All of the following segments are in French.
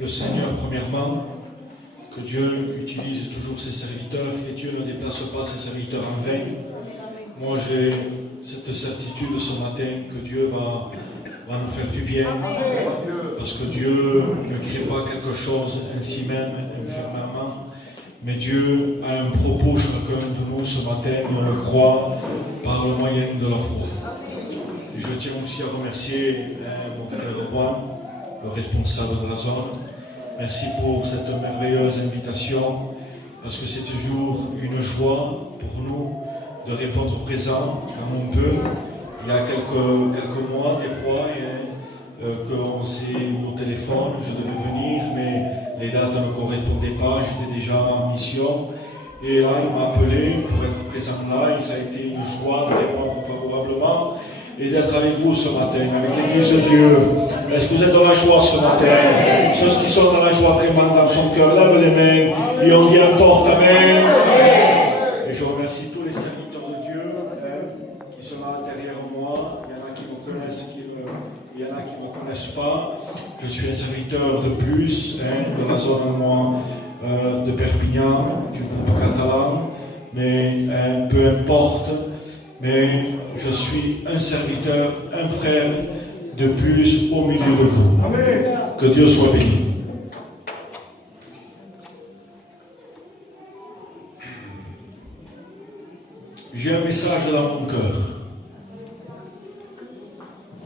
le Seigneur, premièrement, que Dieu utilise toujours ses serviteurs et Dieu ne déplace pas ses serviteurs en vain. Moi, j'ai cette certitude ce matin que Dieu va nous faire du bien, parce que Dieu ne crée pas quelque chose ainsi même, infirmement, mais Dieu a un propos chacun de nous ce matin et on le croit par le moyen de la foi. Et je tiens aussi à remercier mon frère Juan, le responsable de la zone. Merci pour cette merveilleuse invitation, parce que c'est toujours une joie pour nous de répondre présent quand on peut. Il y a quelques mois, des fois, qu'on s'est eu au téléphone, je devais venir, mais les dates ne correspondaient pas, j'étais déjà en mission. Et là, il m'a appelé pour être présent là, et ça a été une joie de répondre favorablement et d'être avec vous ce matin, avec l'Église de Dieu. Est-ce que vous êtes dans la joie ce matin? Ceux qui sont dans la joie vraiment dans son cœur, lèvent les mains et on dit porte, amen. Et je remercie tous les serviteurs de Dieu qui sont là derrière moi. Il y en a qui me connaissent, il y en a qui ne me connaissent pas. Je suis un serviteur de plus de la zone de Perpignan, du groupe catalan, mais peu importe. Mais je suis un serviteur, un frère de plus au milieu de vous. Amen. Que Dieu soit béni. J'ai un message dans mon cœur.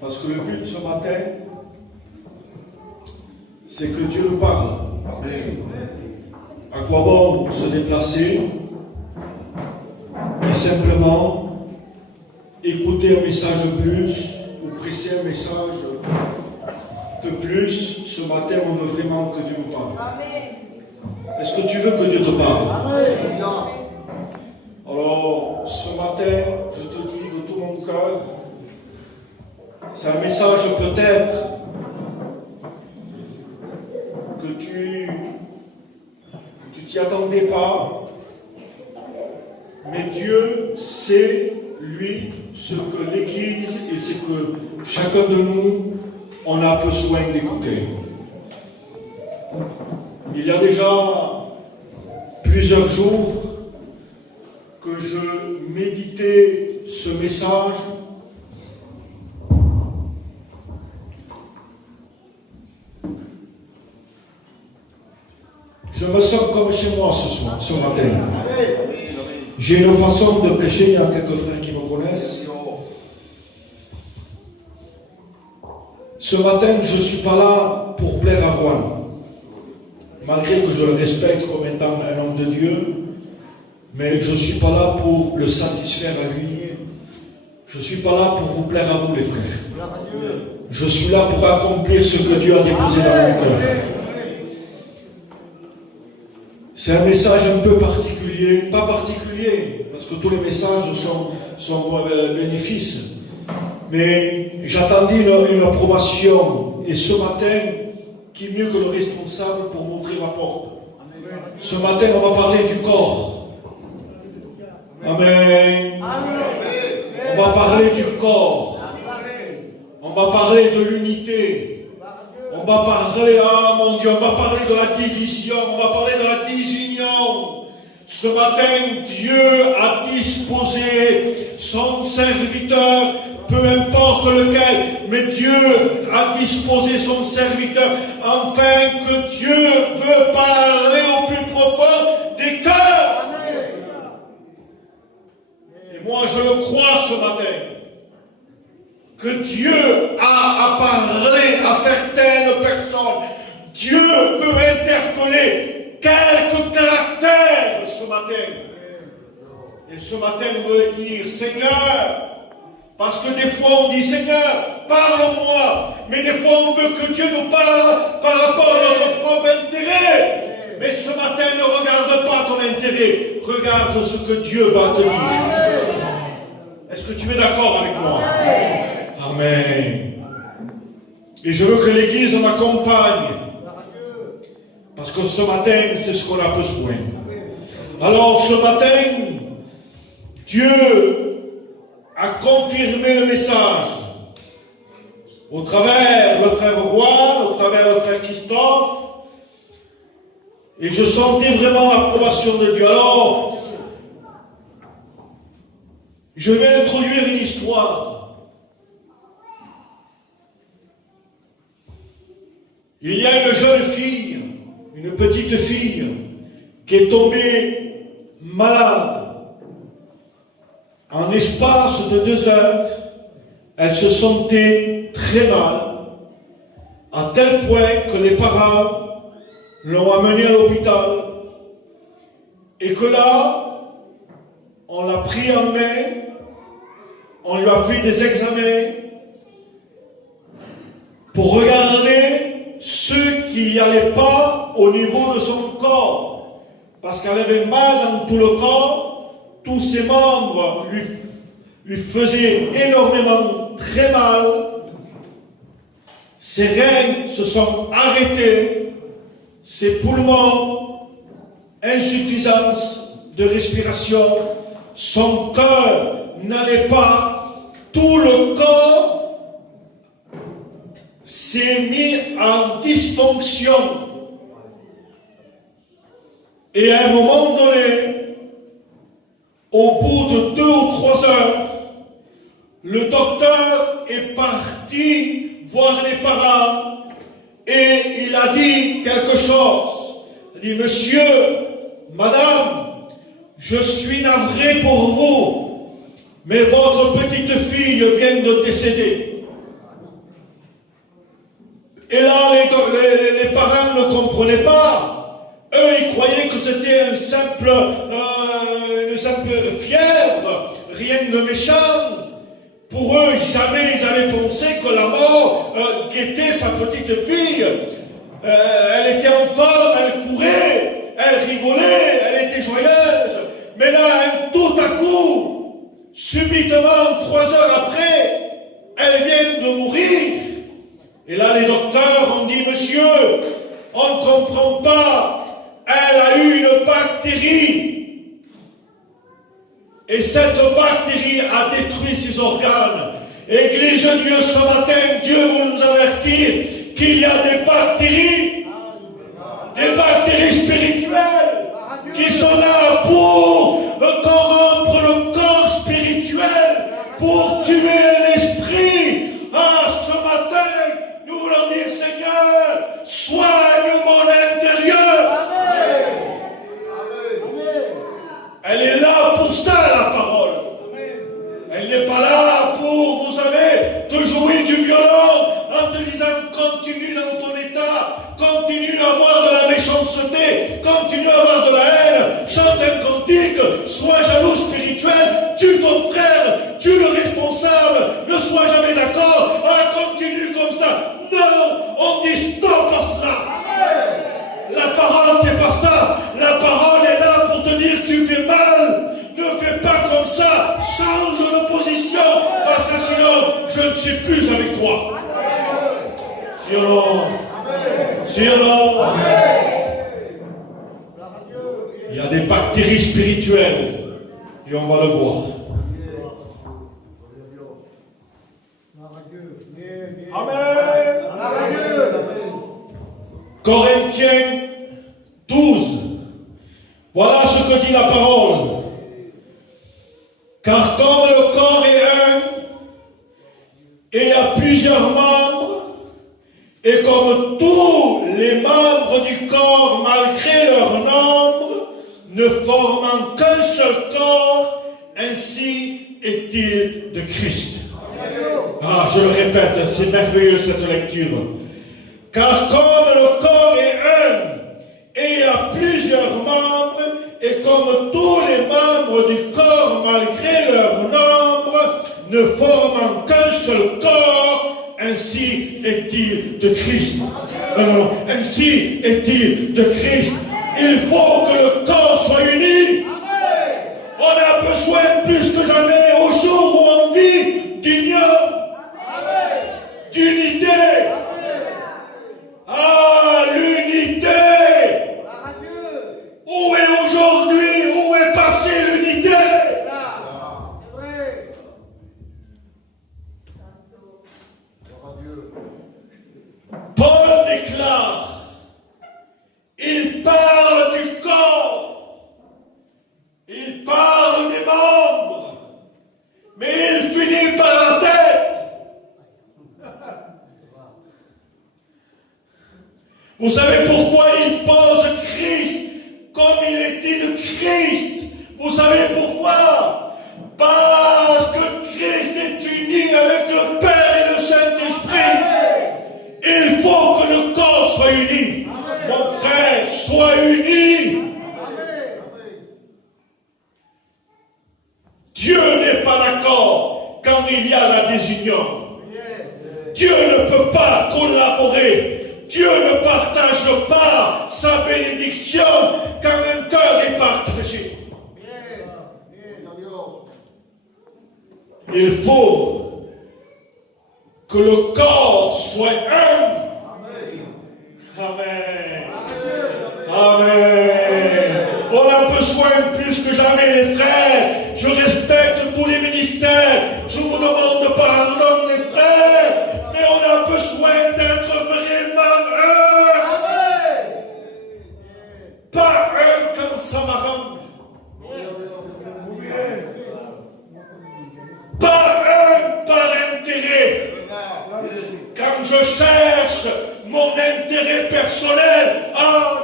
Parce que le but ce matin, c'est que Dieu nous parle. Amen. À quoi bon se déplacer et simplement écouter un message de plus ou presser un message de plus. Ce matin, on veut vraiment que Dieu nous parle. Est-ce que tu veux que Dieu te parle? Alors, ce matin, je te dis de tout mon cœur, c'est un message peut-être que tu t'y attendais pas, mais Dieu sait, lui, ce que l'Église et ce que chacun de nous, on a besoin d'écouter. Il y a déjà plusieurs jours que je méditais ce message. Je me sens comme chez moi ce matin. J'ai une façon de prêcher, il y a quelques frères qui me connaissent. Ce matin, je ne suis pas là pour plaire à Juan. Malgré que je le respecte comme étant un homme de Dieu, mais je ne suis pas là pour le satisfaire à lui. Je ne suis pas là pour vous plaire à vous, les frères. Je suis là pour accomplir ce que Dieu a déposé dans mon cœur. C'est un message un peu particulier, pas particulier, parce que tous les messages sont bénéfices. Mais j'attendais une approbation, et ce matin, qui mieux que le responsable pour m'ouvrir la porte? Ce matin, on va parler du corps. Amen. On va parler du corps. On va parler de l'unité. On va parler, mon Dieu, on va parler de la division, on va parler de la désunion. Ce matin, Dieu a disposé son serviteur, peu importe lequel, mais Dieu a disposé son serviteur, afin que Dieu veut parler au plus profond des cœurs. Et moi, je le crois ce matin, que Dieu a à parler à certaines personnes. Dieu veut interpeller quelques caractères ce matin. Et ce matin, on veut dire, Seigneur, parce que des fois on dit, Seigneur, parle-moi. Mais des fois on veut que Dieu nous parle par rapport à notre propre intérêt. Mais ce matin, ne regarde pas ton intérêt. Regarde ce que Dieu va te dire. Est-ce que tu es d'accord avec moi? Amen. Et je veux que l'Église m'accompagne. Parce que ce matin, c'est ce qu'on a besoin. Alors ce matin, Dieu a confirmé le message. Au travers le frère Juan, au travers le frère Christophe, Et je sentais vraiment l'approbation de Dieu. Alors, je vais introduire une histoire. Il y a une jeune fille, une petite fille, qui est tombée malade. En l'espace de 2 heures, elle se sentait très mal, à tel point que les parents l'ont amenée à l'hôpital, et que là, on l'a pris en main, on lui a fait des examens pour regarder ce qui n'allait pas au niveau de son corps, parce qu'elle avait mal dans tout le corps, tous ses membres lui faisaient énormément très mal, ses reins se sont arrêtés, ses poumons, insuffisance de respiration, son cœur n'allait pas, tout le corps s'est mis en dysfonction. Et à un moment donné, au bout de 2 ou 3 heures, le docteur est parti voir les parents et il a dit quelque chose. Il a dit: Monsieur, Madame, je suis navré pour vous, mais votre petite fille vient de décéder. Et là, les parents ne comprenaient pas. Eux, ils croyaient que c'était une simple fièvre, rien de méchant. Pour eux, jamais ils avaient pensé que la mort guettait sa petite fille. Elle était en forme, elle courait, elle rigolait, elle était joyeuse. Mais là, tout à coup, subitement, 3 heures après, elle vient de mourir. Et là, les docteurs ont dit: Monsieur, on ne comprend pas. Elle a eu une bactérie. Et cette bactérie a détruit ses organes. Église de Dieu, ce matin, Dieu veut nous avertir qu'il y a des bactéries spirituelles qui sont là pour corrompre le corps spirituel, pour tuer l'esprit. Ah, ce matin, nous voulons dire: Seigneur, soigne mon intérieur. Elle est là pour ça, la parole. Elle n'est pas là pour, vous savez, te jouer du violon en te disant: continue dans ton état, continue à avoir de la méchanceté, continue à avoir de la haine, chante un cantique, sois jaloux spirituel, tue ton frère, tue le responsable, ne sois jamais d'accord, continue comme ça. Non, on dit stop à cela. La parole, c'est pas ça. La parole est là pour te dire: tu fais mal, ne fais pas comme ça, change de position, parce que sinon, je ne suis plus avec toi. Si ou non? Si ou non? Il y a des bactéries spirituelles, et on va le voir. Amen. Corinthiens 12. Voilà ce que dit la parole. Car comme le corps est un, et il y a plusieurs membres, et comme tous les membres du corps, malgré leur nombre, ne formant qu'un seul corps, ainsi est-il de Christ. Ah, je le répète, c'est merveilleux cette lecture. Car comme le corps est un, et il y a plusieurs membres, et comme tous les membres du corps, malgré leur nombre, ne formant qu'un seul corps, ainsi est-il de Christ. Ainsi est-il de Christ. Il faut que le corps soit uni. On a besoin plus que jamais, au jour où on vit, d'union, d'unité. Ah, l'unité! Où est aujourd'hui? Où est passée l'unité? Paul déclare, il parle Vous savez pourquoi il pose Christ comme il est dit de Christ? Vous savez pourquoi? Parce que Christ est uni avec le Père et le Saint-Esprit. Il faut que le corps soit uni. Mon frère, sois uni. Dieu n'est pas d'accord quand il y a la désunion. Dieu ne peut pas collaborer. Dieu ne partage pas sa bénédiction quand un cœur est partagé. Il faut que le corps soit un. Amen. Amen. On a besoin plus que jamais, les frères. Je respecte tous les ministères. Je vous demande pardon, les frères. Mais on a besoin d'être vraiment un. Pas un quand ça m'arrange. Pas un par intérêt. Quand je cherche mon intérêt personnel,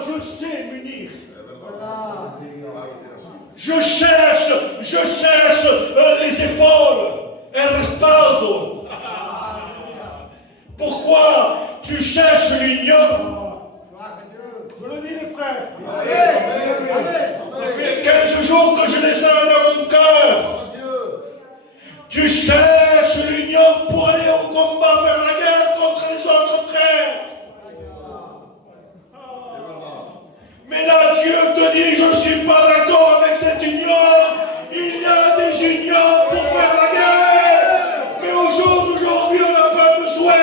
je sais m'unir. Je cherche les épaules, un respaldo. Pourquoi tu cherches l'union? Je le dis, les frères. Ça fait 15 jours que je les ai dans mon cœur. Tu cherches l'union pour aller au combat, faire la guerre contre les autres frères. Mais là, Dieu te dit, je ne suis pas d'accord avec cette union. Il y a des unions pour faire la guerre. Mais au jour d'aujourd'hui, on n'a pas besoin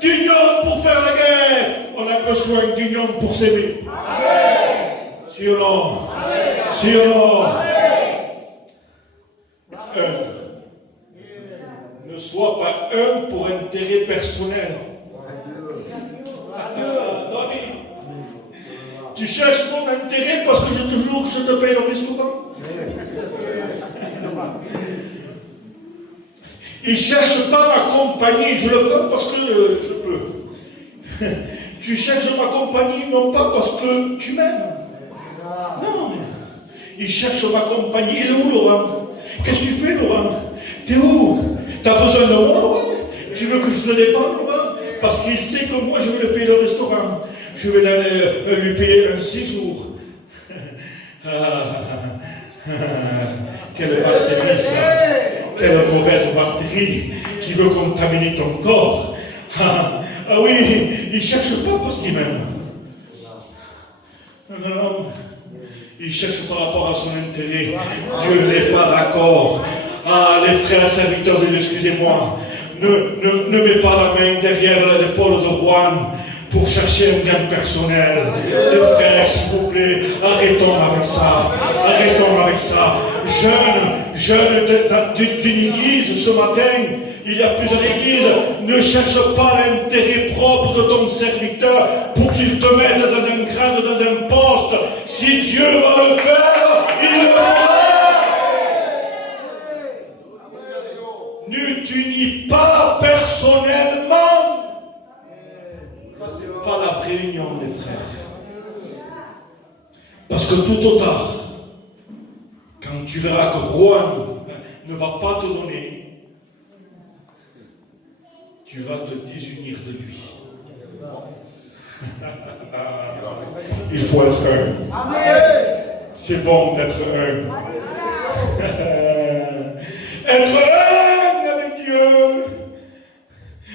d'union pour faire la guerre. On a besoin d'union pour s'aimer. Si ou non? Si ou non? Ne sois pas un pour intérêt personnel. Tu cherches mon intérêt parce que je te paye le restaurant. Il ne cherche pas ma compagnie, je le prends parce que je peux. Tu cherches ma compagnie non pas parce que tu m'aimes. Non. Il cherche ma compagnie. Il est où, Laurent? Qu'est-ce que tu fais, Laurent? T'es où? T'as besoin de moi, Laurent? Tu veux que je te dépanne, Laurent? Parce qu'il sait que moi, je vais le payer le restaurant. Je vais lui payer un séjour. Quelle bactérie, ça! Quelle mauvaise bactérie qui veut contaminer ton corps. Ah oui, il ne cherche pas parce qu'il m'aime. Non, il cherche par rapport à son intérêt. Dieu n'est pas d'accord. Les frères serviteurs de Dieu, excusez-moi. Ne mets pas la main derrière l'épaule de Juan pour chercher un bien personnel. Les frères, s'il vous plaît, arrêtons avec ça. Arrêtons avec ça. Jeunes d'une église ce matin, il y a plusieurs églises, ne cherche pas l'intérêt propre de ton serviteur pour qu'il te mette dans un grade, dans un poste. Si Dieu va le faire, il le fera. Ne t'unis pas personnellement. Ça, c'est pas la vraie union, les frères. Parce que tout au tard, quand tu verras que Juan ne va pas te donner, tu vas te désunir de lui. Il faut être un. C'est bon d'être un. Être un avec Dieu.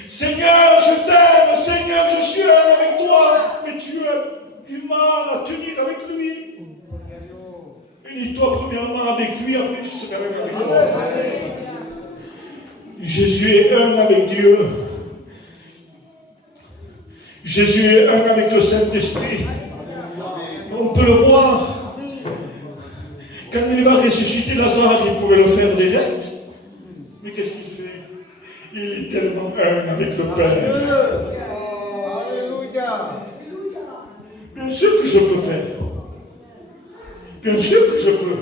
Seigneur, je t'aime. Seigneur, je suis un avec toi. Mais tu as du mal à tenir avec lui. Unis-toi premièrement avec lui, après tu seras un avec moi. Jésus est un avec Dieu. Jésus est un avec le Saint-Esprit. On peut le voir. Quand il va ressusciter Lazare, il pouvait le faire direct. Mais qu'est-ce qu'il fait? Il est tellement un avec le Père. Alléluia. Bien sûr que je peux faire. Bien sûr que je peux.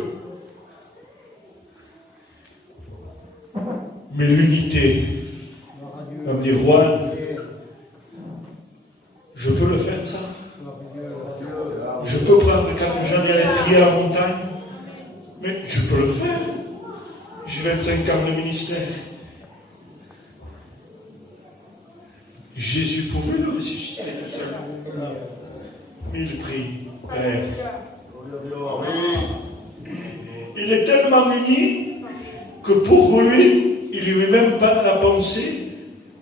Mais l'unité, comme dit Juan, je peux le faire ça. Je peux prendre 4 gens et aller prier à la montagne, mais je peux le faire. J'ai 25 ans de ministère. Jésus pouvait le ressusciter tout seul. Mais il prie, Père. Il est tellement uni que pour lui, il lui met même pas la pensée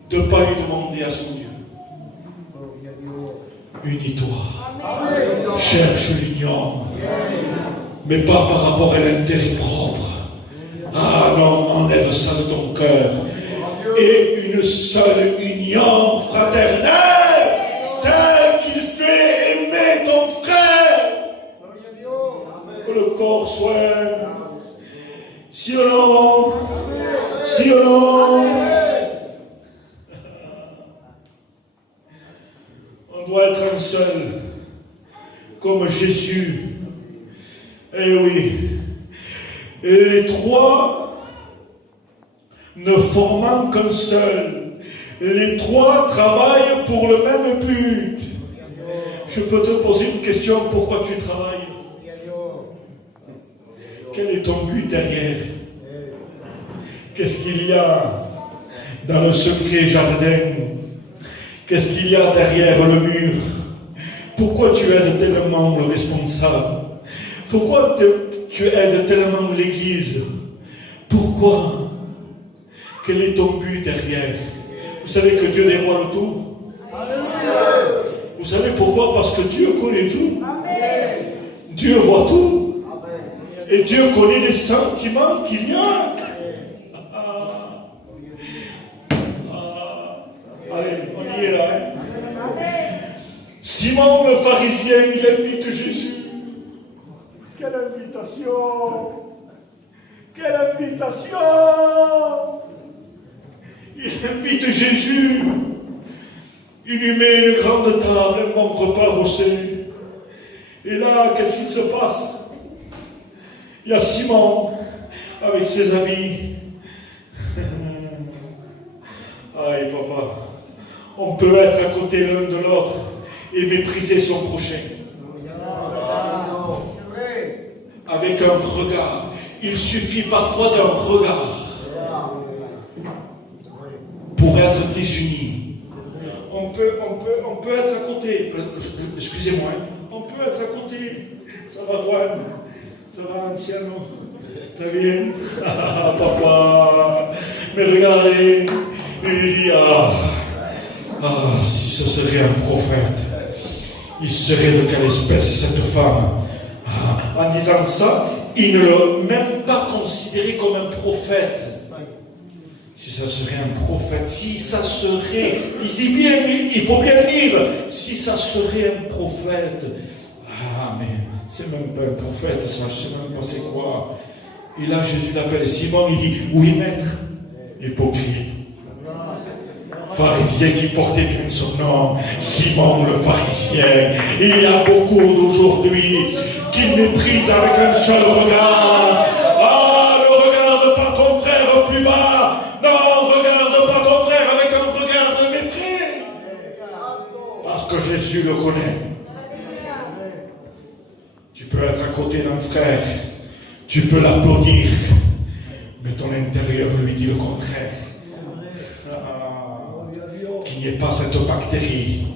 de ne pas lui demander à son Dieu. Unis-toi. Cherche l'union. Mais pas par rapport à l'intérêt propre. Ah non, enlève ça de ton cœur. Et une seule union fraternelle, celle qui fait aimer ton frère. Que le corps soit un. Si ou non, si ou non. On doit être un seul, comme Jésus. Eh oui. Et les trois ne formant qu'un seul. Les trois travaillent pour le même but. Je peux te poser une question, pourquoi tu travailles? Quel est ton but derrière? Qu'est-ce qu'il y a dans le secret jardin? Qu'est-ce qu'il y a derrière le mur? Pourquoi tu aides tellement le responsable? Pourquoi tu aides tellement l'Église? Pourquoi? Quel est ton but derrière? Vous savez que Dieu dévoile tout. Vous savez pourquoi? Parce que Dieu connaît tout. Dieu voit tout. Et Dieu connaît les sentiments qu'il y a. Allez, on y est là. Simon le pharisien, il invite Jésus. Quelle invitation! Quelle invitation! Il invite Jésus. Il lui met une grande table, un bon repas rossé. Et là, qu'est-ce qu'il se passe? Il y a Simon avec ses amis. Aïe, papa. On peut être à côté l'un de l'autre et mépriser son prochain. Avec un regard. Il suffit parfois d'un regard pour être désunis. On peut être à côté. Excusez-moi. On peut être à côté. Ça va, Juan? Ça va, anciano? T'as bien? Ah, papa. Mais regardez. Il dit, si ce serait un prophète, il serait de quelle espèce cette femme? En disant ça, il ne l'a même pas considéré comme un prophète. Si ça serait un prophète, si ça serait, il dit bien, il faut bien lire, si ça serait un prophète. Mais c'est même pas un prophète, ça, je sais même pas c'est quoi. Et là, Jésus l'appelle Simon, il dit, oui, maître, hypocrite. Pharisien, il portait bien son nom, Simon le pharisien. Il y a beaucoup d'aujourd'hui qui méprisent avec un seul regard. Ne regarde pas ton frère au plus bas. Non, regarde pas ton frère avec un regard de mépris. Parce que Jésus le connaît. Tu peux être à côté d'un frère, tu peux l'applaudir, mais ton intérieur lui dit le contraire. Qu'il n'y ait pas cette bactérie,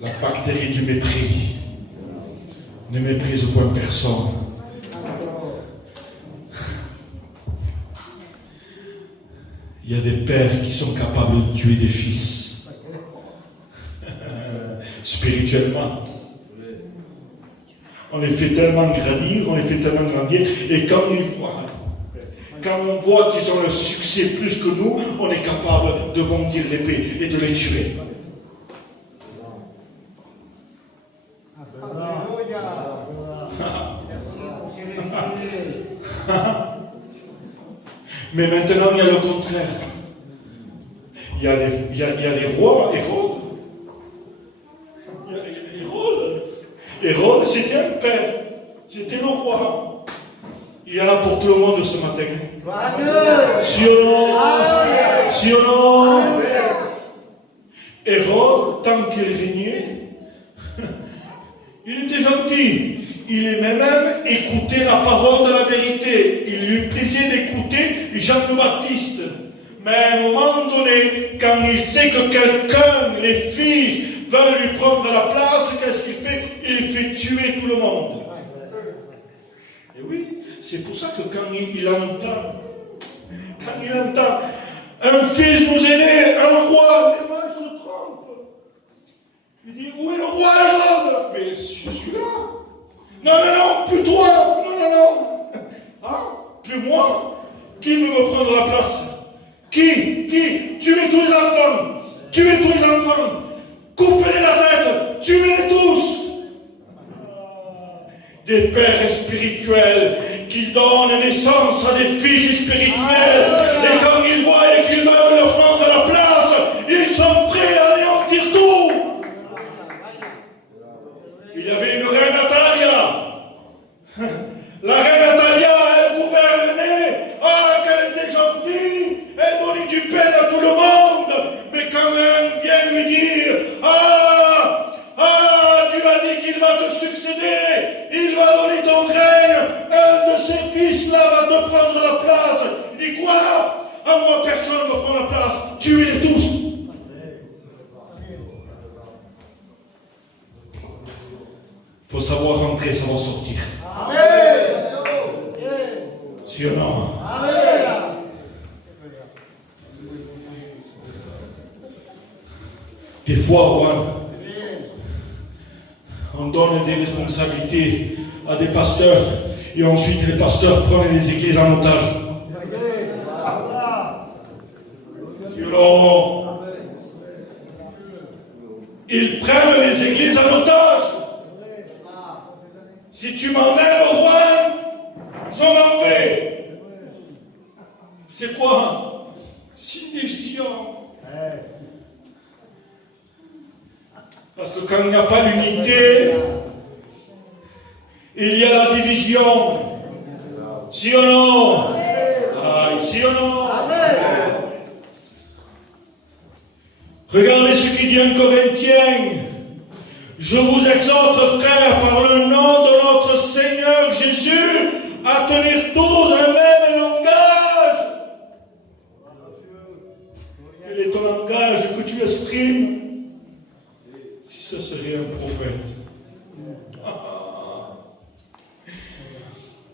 la bactérie du mépris. Ne méprise point personne. Il y a des pères qui sont capables de tuer des fils. Spirituellement. On les fait tellement grandir, et quand on voit qu'ils ont le succès plus que nous, on est capable de bondir l'épée et de les tuer. Mais maintenant, il y a le contraire. Il y a les rois, Hérode, c'était un père. C'était le roi. Il y en a pour tout le monde ce matin. Si ou non? Hérode, tant qu'il régnait, Il était gentil. Il aimait même écouter la parole de la vérité. Il lui plaisait d'écouter Jean le Baptiste. Mais à un moment donné, quand il sait que quelqu'un, les fils, veulent lui prendre la place, qu'est-ce qu'il fait? Il fait tuer tout le monde. Et oui, c'est pour ça que quand il entend un fils nous est né, un roi, les mains se trompent. Il dit, où est le roi Hérode? Mais je suis là. Non, plus toi. Non. Hein? Plus moi. Qui veut me prendre la place? Qui? Tuez tous les enfants. Coupez-les la tête. Tuez-les tous. Des pères spirituels qui donnent naissance à des fils spirituels. Et quand ils voient qu'ils veulent leur prendre la place, ils sont prêts à anéantir tout. Il y avait une reine Natalia. La reine Natalia, elle gouvernait. Ah, qu'elle était gentille. Elle donnait du pain à tout le monde. Mais quand même vient lui dire, Dieu a dit qu'il va te succéder. Il va donner ton règne. Un de ses fils-là va te prendre la place. Il dit quoi? À moi, personne ne me prend la place. Tuez-les tous. Il faut savoir rentrer, savoir sortir. Si ou non? Des fois, on donne des responsabilités à des pasteurs et ensuite les pasteurs prennent les églises en otage. Si ou non? Ils prennent les églises en otage. Si tu m'emmènes au roi, je m'en vais. C'est quoi? Signifiant. Parce que quand il n'y a pas l'unité, il y a la division. Si ou non? Si ou non? Regardez ce qu'il dit en Corinthiens. Je vous exhorte, frères, par le nom de notre Seigneur Jésus, à tenir tous un même langage. Quel est ton langage que tu exprimes? Si ça serait un prophète.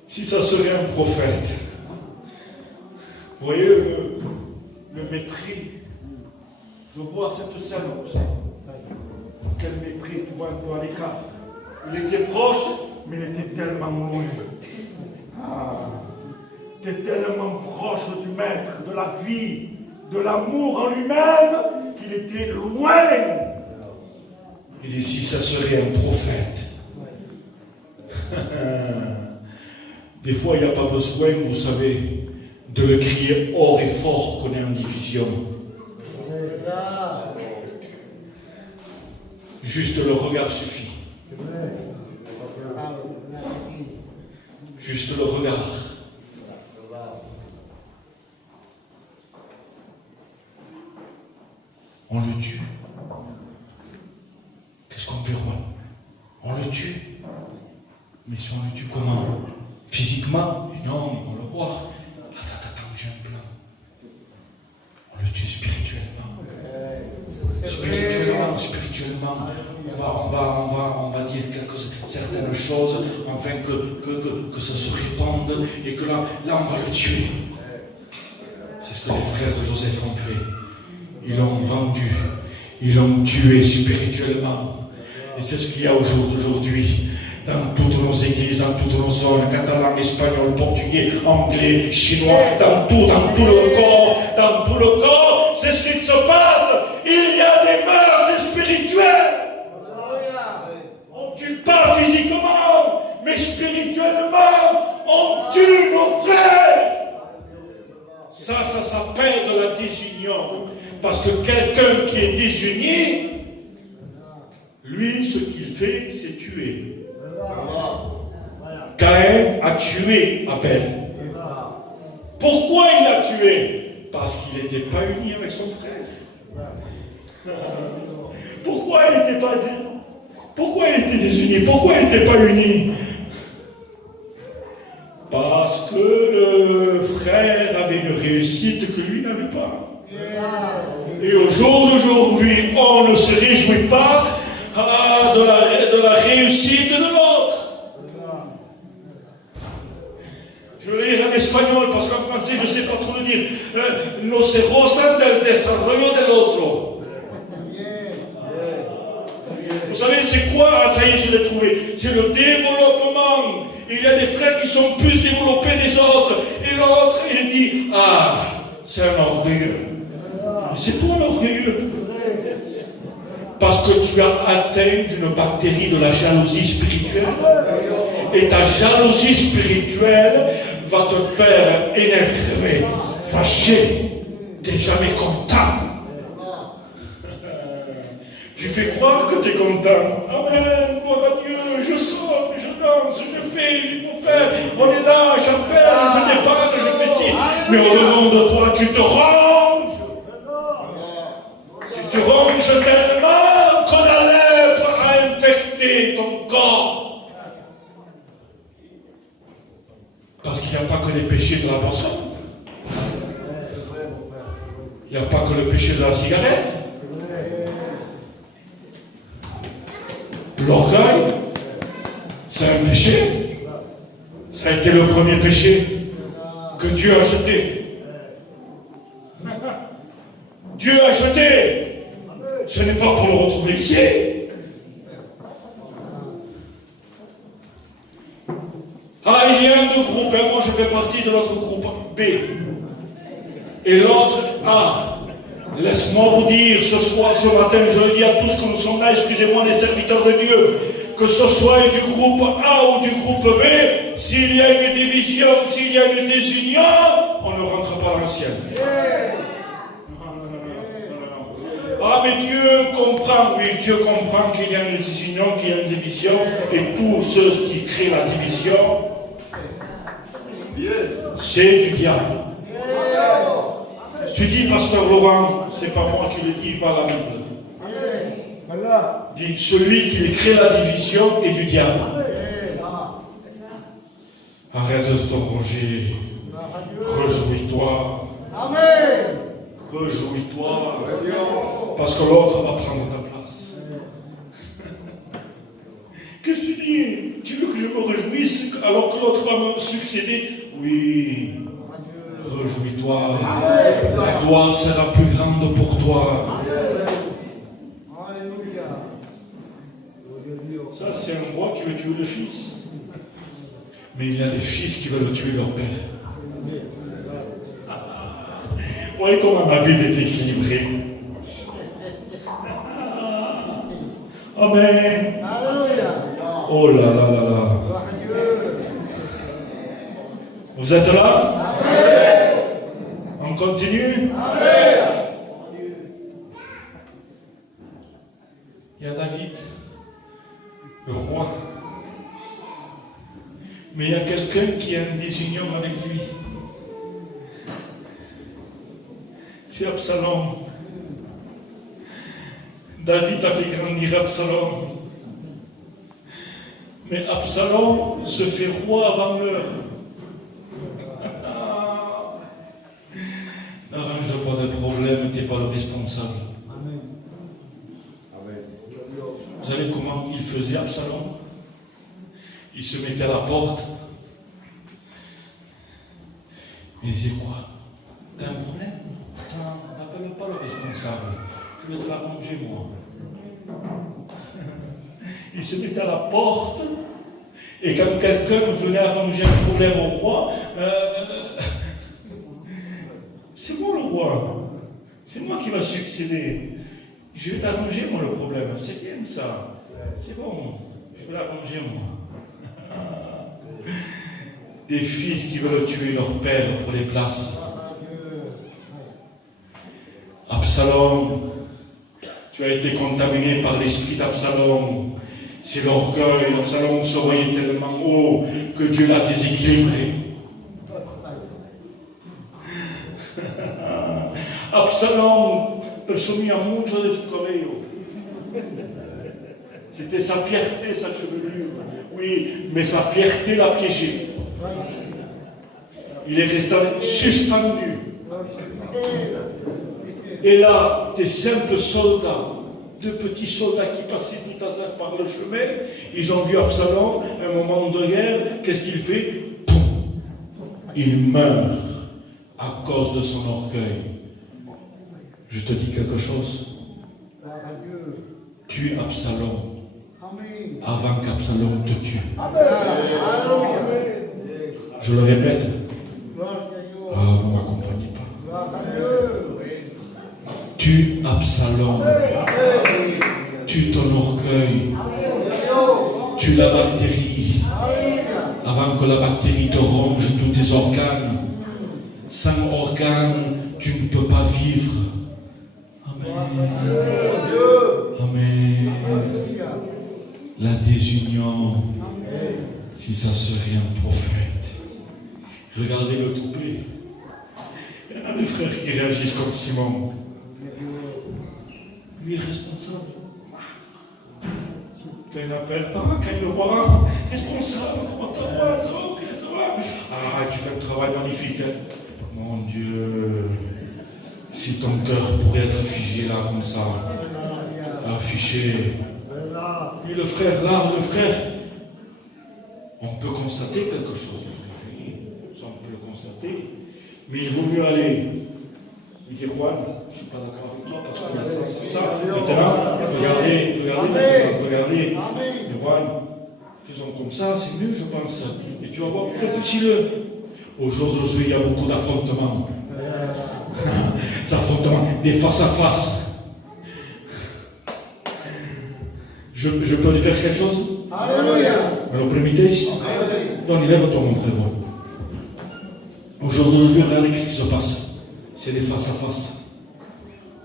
Si ça serait un prophète. Vous voyez le mépris. Je vois cette scène aussi. Quel mépris, tu vois un peu à l'écart. Il était proche, mais il était tellement loin. Il était tellement proche du maître, de la vie, de l'amour en lui-même, qu'il était loin. Il dit, si ça serait un prophète. Des fois, il n'y a pas besoin, vous savez, de le crier haut et fort qu'on est en division. Juste le regard suffit. Juste le regard. On le tue. Qu'est-ce qu'on fait, roi? On le tue. Mais si on le tue comment? Physiquement? Et non, ils vont le voir. Attends, j'ai un plan. On le tue spirituellement. Spirituellement, on va dire certaines choses, afin que ça se répande, et que là, on va le tuer. C'est ce que les frères de Joseph ont fait. Ils l'ont vendu, ils l'ont tué spirituellement. Et c'est ce qu'il y a au jour d'aujourd'hui. Dans toutes nos églises, dans toutes nos zones, catalan, espagnol, portugais, anglais, chinois, dans tout le corps, c'est ce qui se passe. Il y a des meurtres spirituels. On ne tue pas physiquement, mais spirituellement, on tue nos frères. Ça s'appelle de la désunion. Parce que quelqu'un qui est désuni, lui, ce qu'il fait, c'est tuer. Caïn a tué Abel. Pourquoi il l'a tué? Parce qu'il n'était pas uni avec son frère. Pourquoi il n'était pas uni? Pourquoi il était désuni? Pourquoi il n'était pas uni? Parce que le frère avait une réussite que lui n'avait pas. Et au jour d'aujourd'hui, on ne se réjouit pas de la réussite de l'autre. Je vais lire en espagnol parce qu'en français je ne sais pas trop le dire. No se gozan del desarrollo del otro. Vous savez c'est quoi? Ah, ça y est, je l'ai trouvé. C'est le développement. Il y a des frères qui sont plus développés des autres. Et l'autre, il dit, ah, c'est un orgueilleux. Mais c'est toi l'orgueilleux. Parce que tu as atteint une bactérie de la jalousie spirituelle. Et ta jalousie spirituelle va te faire énerver, fâché. Tu n'es jamais content. Tu fais croire que tu es content. Amen, gloire à Dieu, je saute, je danse, je fais, il faut faire. On est là, j'appelle, je dépanne, je fais ci. Mais au devant de toi, tu te ronges. Tu te ronges tellement que la lèpre a infecté ton corps. Parce qu'il n'y a pas que les péchés de la boisson. Il n'y a pas que le péché de la cigarette. L'orgueil, c'est un péché. Ça a été le premier péché que Dieu a jeté. Dieu a jeté. Ce n'est pas pour le retrouver ici. Ah, il y a deux groupes. Moi, je fais partie de l'autre groupe B. Et l'autre A. Laisse-moi vous dire ce soir, ce matin, je le dis à tous que nous sommes là, excusez-moi les serviteurs de Dieu, que ce soit du groupe A ou du groupe B, s'il y a une division, s'il y a une désunion, on ne rentre pas dans le ciel. Non. Ah mais Dieu comprend, oui, Dieu comprend qu'il y a une désunion, qu'il y a une division, et tous ceux qui créent la division, c'est du diable. Tu dis, pasteur Laurent, c'est pas moi qui le dis, pas la Bible. Dis, celui qui crée la division est du diable. Arrête de te ronger. Réjouis-toi. Réjouis-toi. Parce que l'autre va prendre ta place. Qu'est-ce que tu dis? Tu veux que je me réjouisse alors que l'autre va me succéder? Oui. Réjouis-toi. La gloire sera plus grande pour toi. Ça, c'est un roi qui veut tuer le fils. Mais il y a des fils qui veulent tuer leur père. Vous voyez comment ma Bible est équilibrée. Amen. Oh là là là là. Vous êtes là? On continue? Il y a David, le roi. Mais il y a quelqu'un qui a une désunion avec lui. C'est Absalom. David a fait grandir Absalom. Mais Absalom se fait roi avant l'heure. N'arrange pas de problème, tu n'es pas le responsable. Vous savez comment il faisait Absalom? Il se mettait à la porte. Il disait quoi? T'as un problème? Attends, n'appelle pas le responsable. Je vais te l'arranger moi. Il se mettait à la porte. Et quand quelqu'un venait arranger un problème au roi, c'est moi le roi. C'est moi qui va succéder. Je vais t'arranger moi le problème. C'est bien ça. C'est bon. Je vais l'arranger moi. Des fils qui veulent tuer leur père pour les places. Absalom, tu as été contaminé par l'esprit d'Absalom. C'est l'orgueil. Absalom se voyait tellement haut que Dieu l'a déséquilibré. Absalom persomia mucho de su cabello. C'était sa fierté, sa chevelure. Oui, mais sa fierté l'a piégé. Il est resté suspendu. Et là, des simples soldats, de petits soldats qui passaient tout hasard par le chemin, ils ont vu Absalom, un moment de guerre, qu'est-ce qu'il fait? Poum. Il meurt à cause de son orgueil. Je te dis quelque chose. Tue Absalom avant qu'Absalom te tue. Je le répète. Ah, vous ne m'accompagnez pas. Tue Absalom. Tue ton orgueil. Tue la bactérie. Avant que la bactérie te ronge tous tes organes. Sans organes, tu ne peux pas vivre. Amen. Amen. La désunion, si ça serait un prophète. Regardez le toupet. Il y en a des frères qui réagissent comme Simon. Lui est responsable. Quand il appelle, quand il le voit, responsable, comment ça va, ça va, ok, ça va. Ah, tu fais un travail magnifique. Hein. Mon Dieu, si ton cœur pourrait être figé là, comme ça, affiché. Puis le frère, là, le frère, on peut constater quelque chose. Oui, ça on peut le constater. Mais il vaut mieux aller. Il dit, Juan, je ne suis pas d'accord avec toi parce que ça. Maintenant, regardez. Mais Juan, faisons comme ça, c'est mieux, je pense. Et tu vas voir, réfléchis-le. Aujourd'hui, il y a beaucoup d'affrontements. Des affrontements, des face à face. Je peux te faire quelque chose? Alléluia. Alors, permettez? Donc, lève-toi, mon frère. Aujourd'hui, regardez ce qui se passe. C'est des face à face.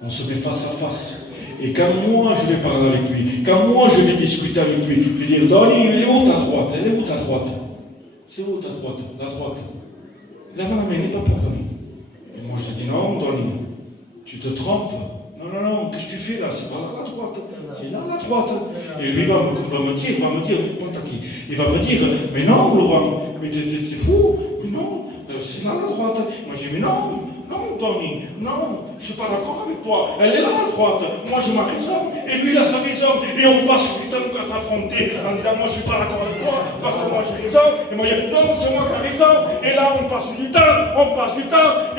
On se met face à face. Et quand moi, je vais parler avec lui, quand moi, je vais discuter avec lui, je vais dire, Donny, elle est où ta droite? Elle est où ta droite? C'est où ta droite? La droite. Lève la main, n'est pas pour Donny. Et moi, je dis, non, Donny, tu te trompes. Non, qu'est-ce que tu fais là? C'est pas là la droite. C'est là la droite. Et lui, il va me dire, il va me dire, mais non, Laurent, mais t'es fou. Mais non, c'est là la droite. Moi, je dis, mais non, Tony, non, je ne suis pas d'accord avec toi. Elle est là à droite. Moi, j'ai ma raison. Et lui, il a sa raison. Et on passe du temps à s'affronter en disant, moi, je ne suis pas d'accord avec toi parce que moi, j'ai raison. Et moi, il dit, non, c'est moi qui ai raison. Et là, on passe du temps.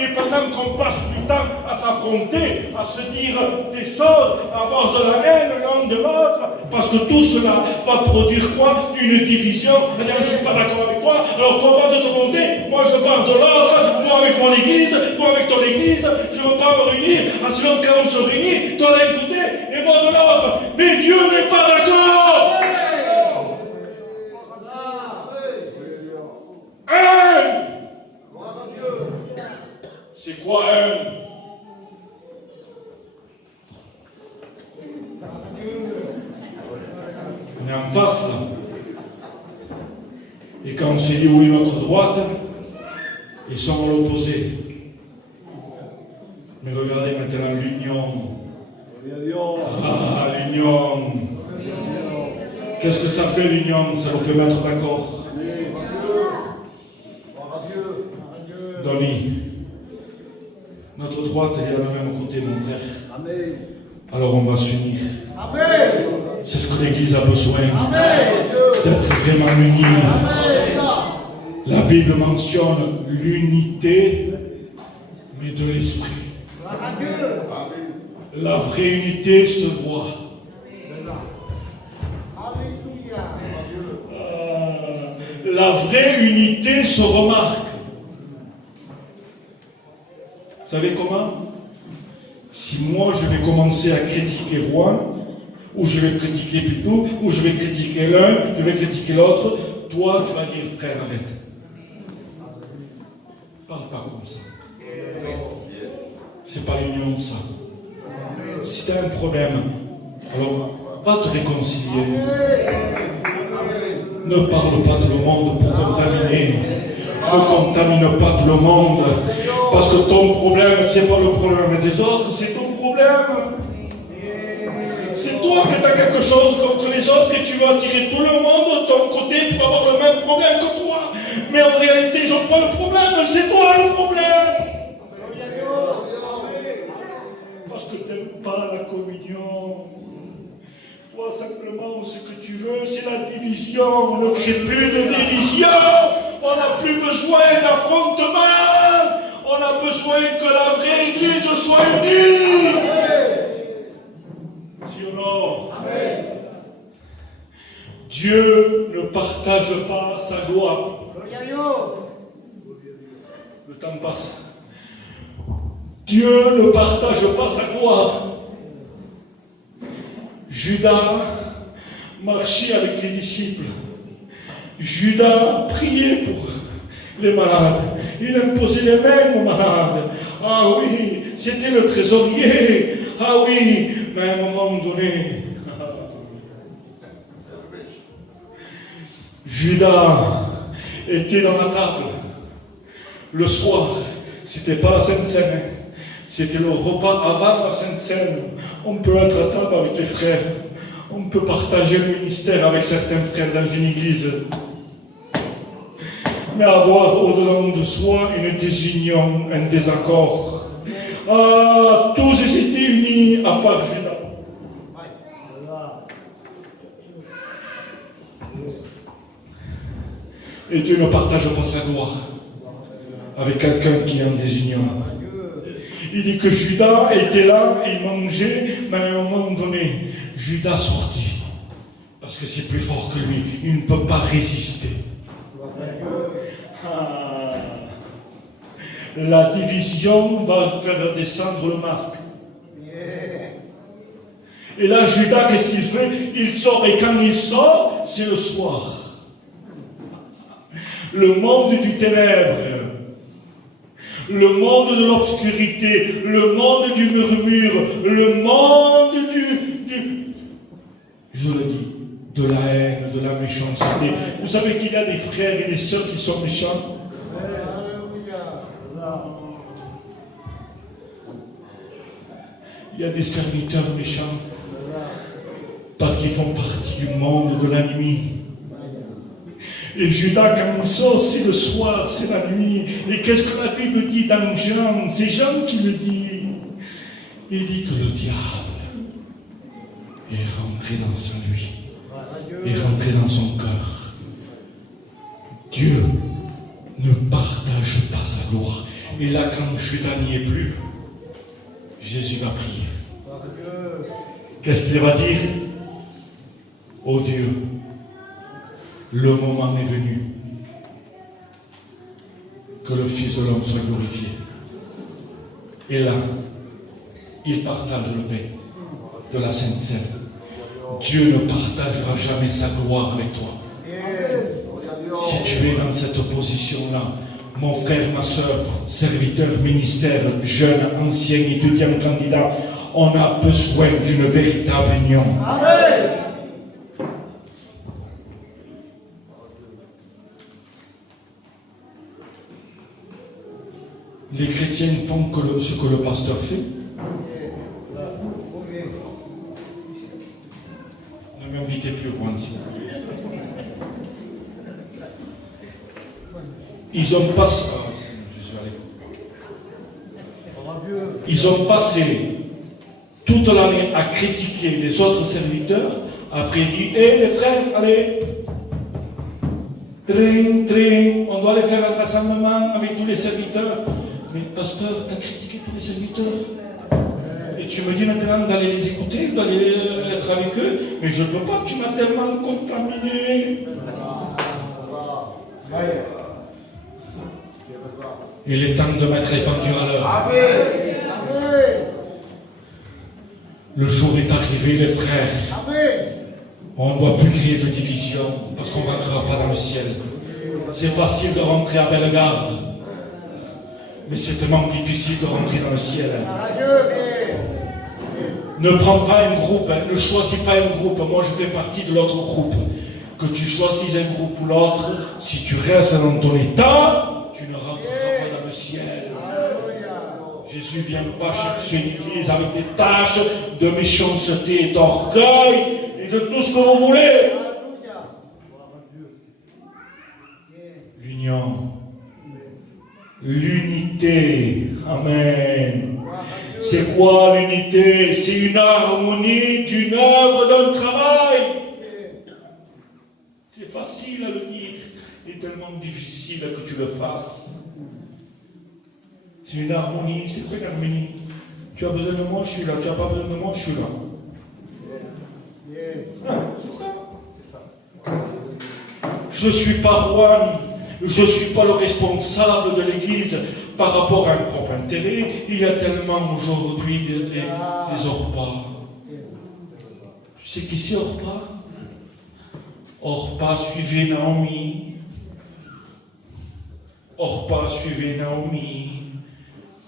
Et pendant qu'on passe du temps à s'affronter, à se dire des choses, à avoir de la haine l'un de l'autre, parce que tout cela va produire quoi? Une division. Je ne suis pas d'accord avec toi. Alors, toi, va de ton côté. Moi, je pars de l'autre. Moi, avec mon église. Toi, avec ton église. Je ne veux pas me réunir. Sinon, quand on se réunit, toi d'un côté et moi de l'autre. Mais Dieu n'est pas d'accord. C'est quoi un? On est en face là. Et quand on se dit oui, notre droite, ils sont à l'opposé. Mais regardez maintenant l'union. Ah, l'union. Qu'est-ce que ça fait l'union? Ça nous fait mettre d'accord. Donny, notre droite, elle est à la même côté, mon frère. Alors on va s'unir. C'est ce que l'Église a besoin. D'être vraiment unis. La Bible mentionne l'unité, mais de l'esprit. La vraie unité se voit. La vraie unité se remarque. Vous savez comment? Si moi je vais commencer à critiquer Juan, ou je vais critiquer plutôt, ou je vais critiquer l'un, je vais critiquer l'autre, toi tu vas dire frère, arrête. Parle pas comme ça. C'est pas l'union, ça. Si tu as un problème, alors va te réconcilier. Ne parle pas tout le monde pour contaminer. Ne contamine pas tout le monde. Parce que ton problème, c'est pas le problème des autres, c'est ton problème. C'est toi que tu as quelque chose contre les autres veux attirer tout le monde de ton côté pour avoir le même problème que toi. Mais en réalité, ils n'ont pas le problème, c'est toi le problème. Parce que tu n'aimes pas la communion. Toi, simplement, ce que tu veux, c'est la division. On ne crée plus de division. On n'a plus besoin d'affrontement. On a besoin que la vraie Église soit unie. Si ou non? Amen. Dieu ne partage pas sa gloire. Le temps passe. Dieu ne partage pas sa gloire. Judas marchait avec les disciples. Judas priait pour les malades. Il imposait les mains aux malades. Ah oui, c'était le trésorier. Ah oui, mais à un moment donné, Judas était dans la table. Le soir, c'était pas la Sainte Seine. C'était le repas avant la Sainte Seine. On peut être à table avec les frères. On peut partager le ministère avec certains frères dans une église. Mais avoir au-dedans de soi une désunion, un désaccord. Ah, tous étaient unis à part Judas. Et Dieu ne partage pas sa gloire avec quelqu'un qui est en désunion. Il dit que Judas était là, il mangeait, mais à un moment donné, Judas sortit. Parce que c'est plus fort que lui. Il ne peut pas résister. Ah. La division va faire descendre le masque. Et là, Judas, qu'est-ce qu'il fait? Il sort, et quand il sort, c'est le soir. Le monde du ténèbre, le monde de l'obscurité, le monde du murmure, le monde je le dis, de la haine, de la méchanceté. Vous savez qu'il y a des frères et des sœurs qui sont méchants? Il y a des serviteurs méchants parce qu'ils font partie du monde de l'ennemi. Et Judas, quand il sort, c'est le soir, c'est la nuit. Et qu'est-ce que la Bible dit dans Jean? C'est Jean qui le dit. Il dit que le diable est rentré dans sa nuit, est rentré dans son cœur. Dieu ne partage pas sa gloire. Et là, quand Judas n'y est plus, Jésus va prier. Qu'est-ce qu'il va dire? Oh Dieu, le moment est venu que le Fils de l'homme soit glorifié. Et là, il partage le pain de la Sainte Seine. Dieu ne partagera jamais sa gloire avec toi. Si tu es dans cette position-là, mon frère, ma soeur, serviteur, ministère, jeune, ancien, étudiant, candidat, on a besoin d'une véritable union. Amen. Les chrétiens font ce que le pasteur fait. Ne m'invitez plus, Juan. Ils ont passé toute l'année à critiquer les autres serviteurs. Après, il dit, hé les frères, allez, on doit aller faire un rassemblement avec tous les serviteurs. Mais pasteur, tu as critiqué tous les serviteurs. Et tu me dis maintenant d'aller les écouter, d'aller être avec eux. Mais je ne peux pas, tu m'as tellement contaminé. Il est temps de mettre les pendules à l'heure. Le jour est arrivé, les frères. On ne doit plus créer de division parce qu'on ne rentrera pas dans le ciel. C'est facile de rentrer à Bellegarde, mais c'est tellement difficile de rentrer dans le ciel. Ne prends pas un groupe, ne choisis pas un groupe. Moi, je fais partie de l'autre groupe. Que tu choisisses un groupe ou l'autre, si tu restes dans ton état, tu ne rentreras pas dans le ciel. Jésus ne vient pas chercher une église avec des taches de méchanceté, d'orgueil et de tout ce que vous voulez. l'unité. Amen. C'est quoi l'unité? C'est une harmonie d'une œuvre, d'un travail. C'est facile à le dire et tellement difficile que tu le fasses. C'est une harmonie. C'est quoi une harmonie? Tu as besoin de moi, je suis là. Tu n'as pas besoin de moi, je suis là. C'est ça. Je ne suis pas roi, je ne suis pas le responsable de l'Église par rapport à un propre intérêt. Il y a tellement aujourd'hui des Orpas. Tu sais qui c'est Orpas? Orpas suivait Naomi. Orpas suivait Naomi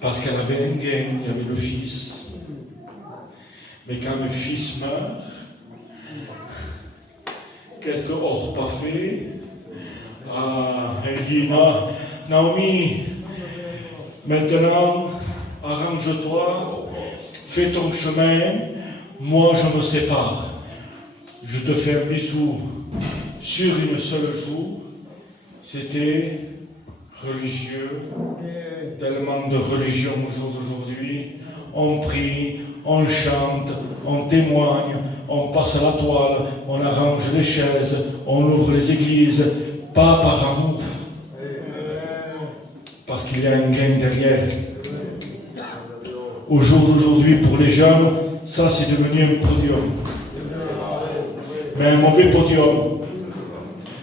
parce qu'elle avait un gain, il y avait le fils. Mais quand le fils meurt, qu'est-ce que Orpas fait? Elle dit, Naomi, maintenant, arrange-toi, fais ton chemin, moi je me sépare. Je te fais un bisou sur une seule joue. C'était religieux, tellement de religion au jour d'aujourd'hui. On prie, on chante, on témoigne, on passe à la toile, on arrange les chaises, on ouvre les églises, pas par amour, parce qu'il y a un gain derrière. Au jour d'aujourd'hui, pour les jeunes, ça c'est devenu un podium. Mais un mauvais podium.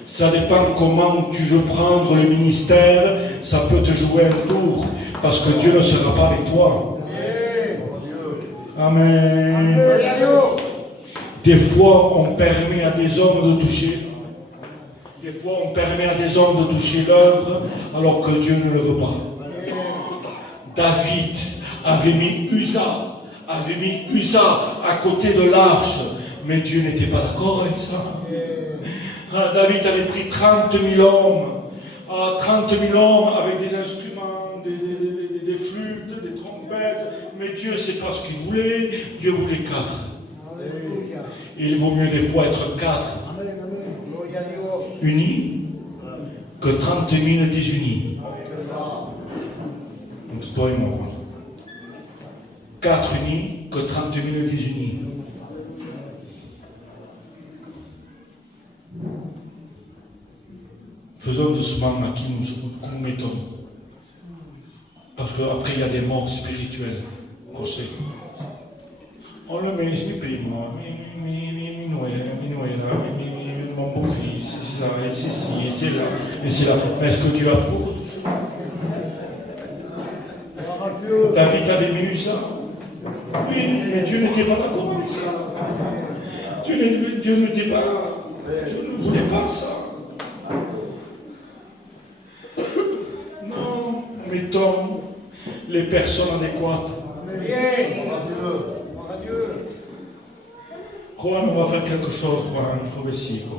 Ça dépend comment tu veux prendre le ministère, ça peut te jouer un tour, parce que Dieu ne sera pas avec toi. Amen. Des fois, on permet à des hommes de toucher. Des fois, on permet à des hommes de toucher l'œuvre, alors que Dieu ne le veut pas. David avait mis Uza à côté de l'arche, mais Dieu n'était pas d'accord avec ça. David avait pris 30 000 hommes, 30 000 hommes avec des instruments, des flûtes, des trompettes, mais Dieu ne sait pas ce qu'il voulait, Dieu voulait 4. Et il vaut mieux des fois être 4 unis que 30 000 désunis. Entre toi et moi. 4 unis que 30 000 désunis. Faisons doucement à qui nous mettons. Parce qu'après, il y a des morts spirituelles. On sait. On le met, mon beau-fils, c'est là, et c'est ci, et c'est là, et c'est là. Mais est-ce que Dieu approuve tout ça? David avait mis ça. Oui, mais Dieu n'était pas d'accord avec ça. Dieu n'était pas là. Dieu ne voulait pas ça. Non, mettons les personnes adéquates. Juan, on va faire quelque chose, Juan, comme ici, Juan.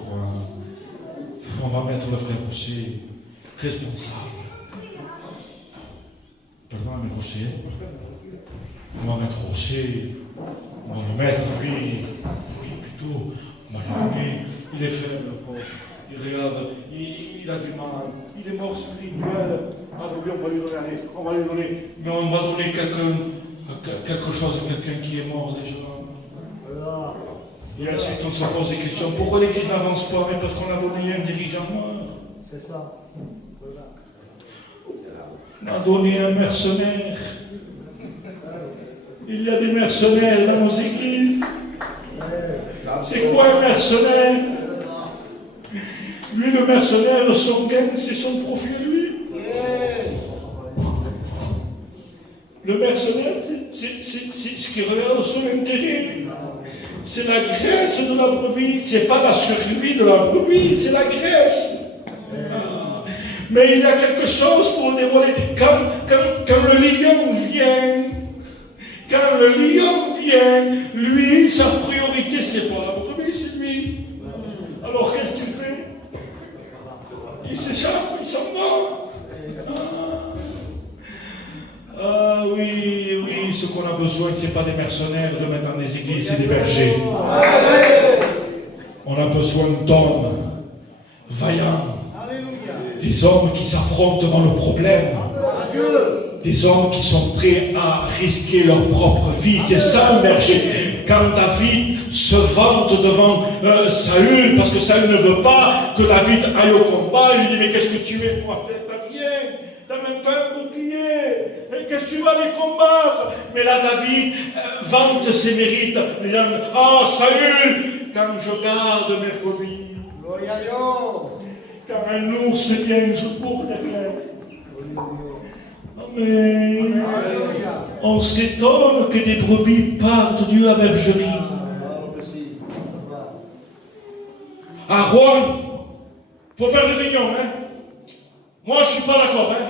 On va mettre le frère aussi responsable. Pardon, mais Rocher. On va mettre Rocher. On va le mettre, lui. Oui, plutôt. On va le donner. Il est faible, il regarde. Il a du mal. Il est mort spirituel. Ah, oui, on va lui donner. Allez, on va lui donner. Mais on va donner quelque chose à quelqu'un qui est mort déjà. Et ensuite, on se pose des questions. Pourquoi l'Église n'avance pas? Mais parce qu'on a donné un dirigeant mort. C'est ça. On a donné un mercenaire. Il y a des mercenaires dans nos églises. C'est quoi un mercenaire? Lui, le mercenaire, son gain, c'est son profit, lui. Le mercenaire, c'est ce qui regarde son intérêt. C'est la graisse de la brebis, c'est pas la survie de la brebis, c'est la graisse. Mais il y a quelque chose pour le dévoiler. Quand le lion vient, lui, sa priorité, c'est pas la brebis, c'est lui. Alors qu'est-ce qu'il fait? Il s'échappe, il s'en va. Ah oui, ce qu'on a besoin, ce n'est pas des mercenaires de mettre dans des églises, c'est des bergers. On a besoin d'hommes vaillants, des hommes qui s'affrontent devant le problème, Des hommes qui sont prêts à risquer leur propre vie. C'est ça un berger. Quand David se vante devant Saül, parce que Saül ne veut pas que David aille au combat, il lui dit, mais qu'est-ce que tu es, moi? T'as rien, t'as même pas un bouclier. Qu'est-ce que tu vas les combattre? Mais là, David vante ses mérites. Il dit, ah, Saül, quand je garde mes brebis, quand un ours vient, je cours derrière. Amen. On s'étonne que des brebis partent de la bergerie. À Rouen, il faut faire des réunions, hein? Moi, je ne suis pas d'accord, hein?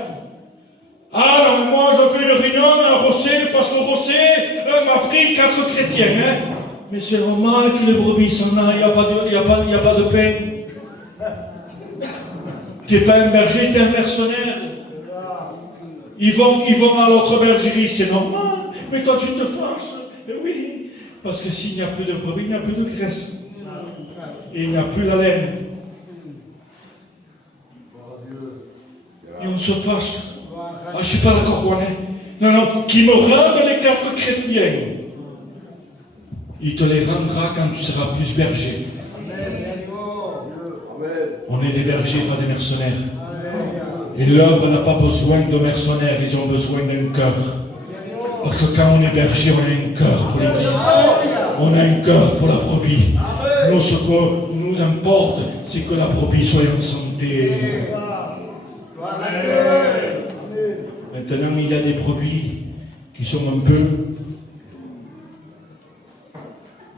Ah non, mais moi, je fais une réunion à Rossé, parce que Rossé m'a pris 4 chrétiens, hein? Mais c'est normal que les brebis sont là, il n'y a pas de pain. Tu n'es pas un berger, tu es un mercenaire. Ils vont à l'autre bergerie, c'est normal. Mais toi, tu te fâches. Et oui, parce que s'il n'y a plus de brebis, il n'y a plus de graisse. Et il n'y a plus la laine. Et on se fâche. Ah, je ne suis pas d'accord, Juan. Non, qui me rendent les 4 chrétiens. Il te les rendra quand tu seras plus berger. On est des bergers, pas des mercenaires. Et l'œuvre n'a pas besoin de mercenaires, ils ont besoin d'un cœur. Parce que quand on est berger, on a un cœur pour l'Église. On a un cœur pour la brebis. Nous, ce que nous importe, c'est que la brebis soit en santé. Maintenant, il y a des brebis qui sont un peu...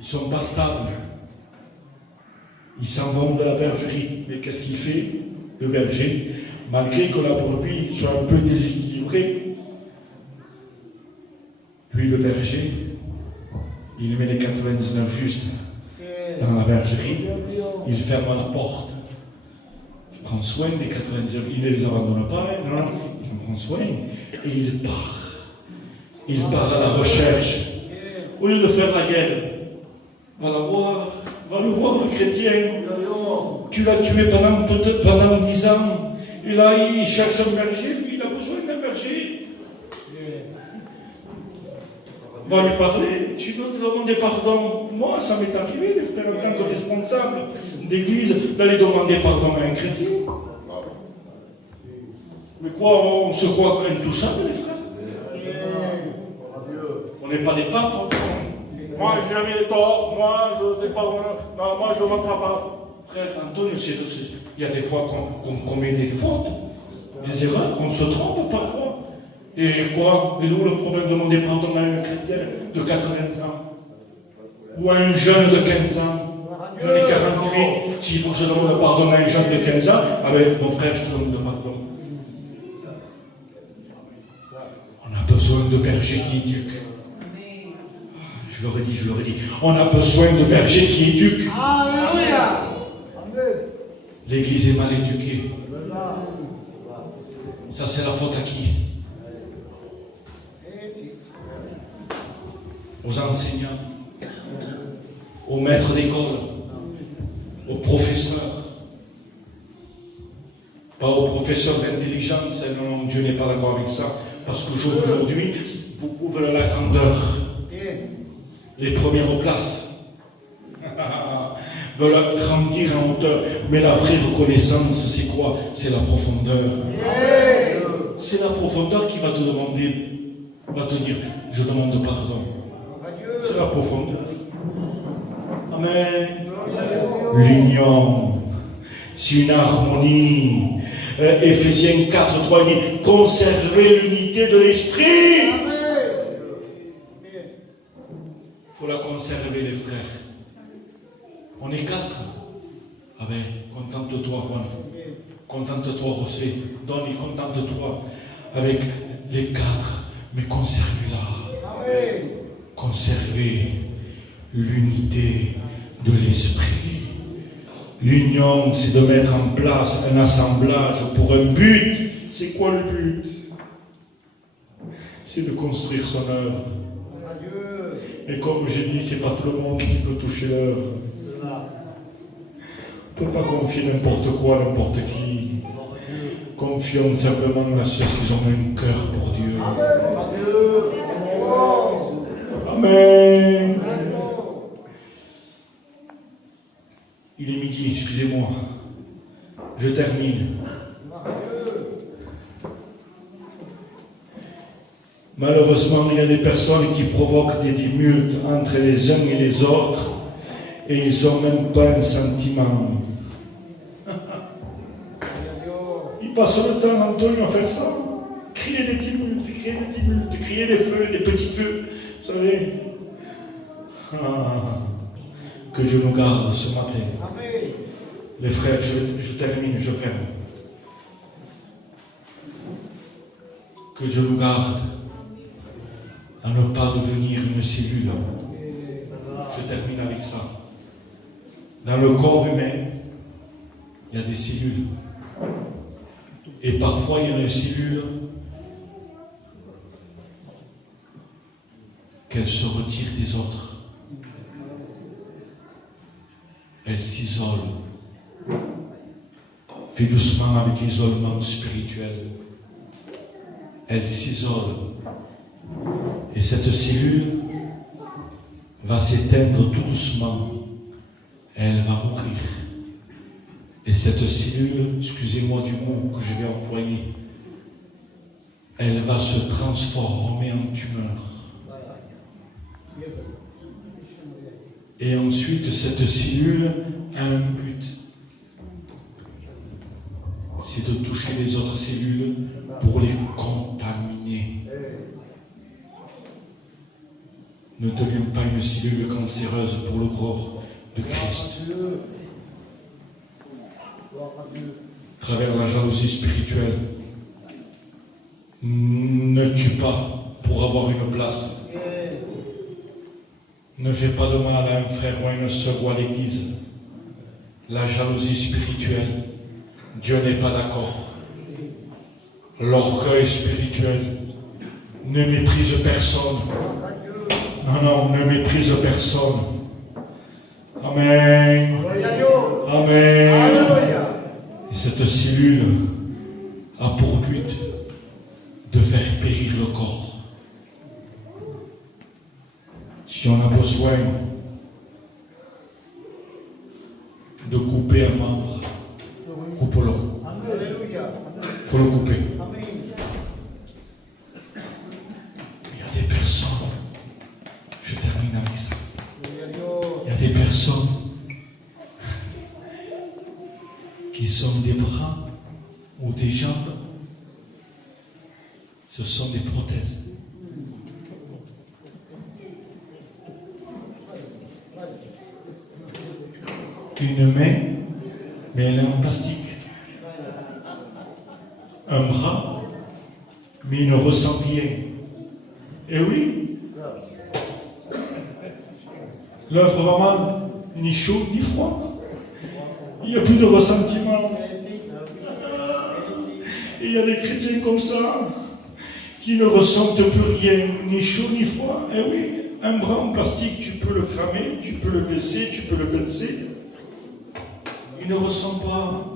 Ils sont pas stables. Ils s'en vont de la bergerie. Mais qu'est-ce qu'il fait, le berger? Malgré que la brebis soit un peu déséquilibrée, lui, le berger, il met les 99 justes dans la bergerie, il ferme la porte, il prend soin des 99, il ne les abandonne pas, non, il en prend soin, et il part. Il part à la recherche. Au lieu de faire la guerre, va le voir, le chrétien. Tu l'as tué pendant 10 ans. Et là, il cherche un berger, lui, il a besoin d'un berger. Va lui parler, tu veux te demander pardon. Moi, ça m'est arrivé, les frères, en tant que responsable d'église, d'aller demander pardon à un chrétien. Mais quoi, on se croit intouchable, les frères? On n'est pas des papes. Moi, j'ai jamais tort, moi, je ne pardonne, non, moi, je ne demande pas. Frère Antonio, il y a des fois qu'on commet des fautes, des erreurs, on se trompe parfois. Et quoi? Et où le problème de demander pardon à un chrétien de 80 ans? Ou à un jeune de 15 ans? J'en ai 48. S'il faut que je demande pardon à un jeune de 15 ans, avec mon frère, je te demande pardon. On a besoin de bergers qui éduquent. Je l'aurais dit. On a besoin de bergers qui éduquent. Alléluia. L'église est mal éduquée. Ça, c'est la faute à qui? Aux enseignants, aux maîtres d'école, aux professeurs. Pas aux professeurs d'intelligence. Non, Dieu n'est pas d'accord avec ça. Parce qu'aujourd'hui, beaucoup veulent la grandeur. Les premières places. Veulent grandir en hauteur. Mais la vraie reconnaissance, c'est quoi? C'est la profondeur. C'est la profondeur qui va te demander, va te dire, je demande pardon. C'est la profondeur. Amen. L'union, c'est une harmonie. Éphésiens 4, 3 dit, conservez l'unité de l'esprit. Il faut la conserver, les frères. On est 4. Amen. Contente-toi, Juan. Contente-toi, José. Donne et contente-toi avec les 4. Mais conservez-la. Conservez l'unité de l'esprit. L'union, c'est de mettre en place un assemblage pour un but. C'est quoi le but? C'est de construire son œuvre. Et comme j'ai dit, c'est pas tout le monde qui peut toucher l'œuvre. On ne peut pas confier n'importe quoi, n'importe qui. confions simplement à ceux qui ont un cœur pour Dieu. Amen. Il est midi, excusez-moi. Je termine. Malheureusement, il y a des personnes qui provoquent des tumultes entre les uns et les autres et ils n'ont même pas un sentiment. Ils passent le temps, Antonio, à faire ça. Crier des tumultes, crier des feux, des petits feux. Vous savez. Que Dieu nous garde ce matin. Les frères, je termine, je ferme. Que Dieu nous garde à ne pas devenir une cellule. Je termine avec ça. Dans le corps humain, il y a des cellules. Et parfois, il y a une cellule qu'elle se retire des autres. Elle s'isole. Fais doucement avec l'isolement spirituel. Elle s'isole. Et cette cellule va s'éteindre tout doucement. Elle va mourir. Et cette cellule, excusez-moi du mot que je vais employer, elle va se transformer en tumeur. Et ensuite, cette cellule a un but. C'est de toucher les autres cellules pour les contaminer. Ne deviens pas une cellule cancéreuse pour le corps de Christ. À travers la jalousie spirituelle, ne tue pas pour avoir une place. Ne fais pas de mal à un frère ou à une sœur ou à l'église. La jalousie spirituelle, Dieu n'est pas d'accord. L'orgueil spirituel ne méprise personne. Non, ne méprise personne. Amen. Amen. Et cette cellule a pour but de faire périr le corps. Si on a besoin de couper un membre, coupe-le. Il faut le couper. Il y a des personnes, je termine avec ça. Il y a des personnes qui ont des bras ou des jambes. Ce sont des prothèses. Une main, mais elle est en plastique. Un bras, mais il ne ressent rien. Et oui, l'œuvre va mal, ni chaud, ni froid. Il n'y a plus de ressentiment. Et il y a des chrétiens comme ça, qui ne ressentent plus rien, ni chaud, ni froid. Et oui, un bras en plastique, tu peux le cramer, tu peux le baisser, tu peux le pincer. Il ne ressent pas.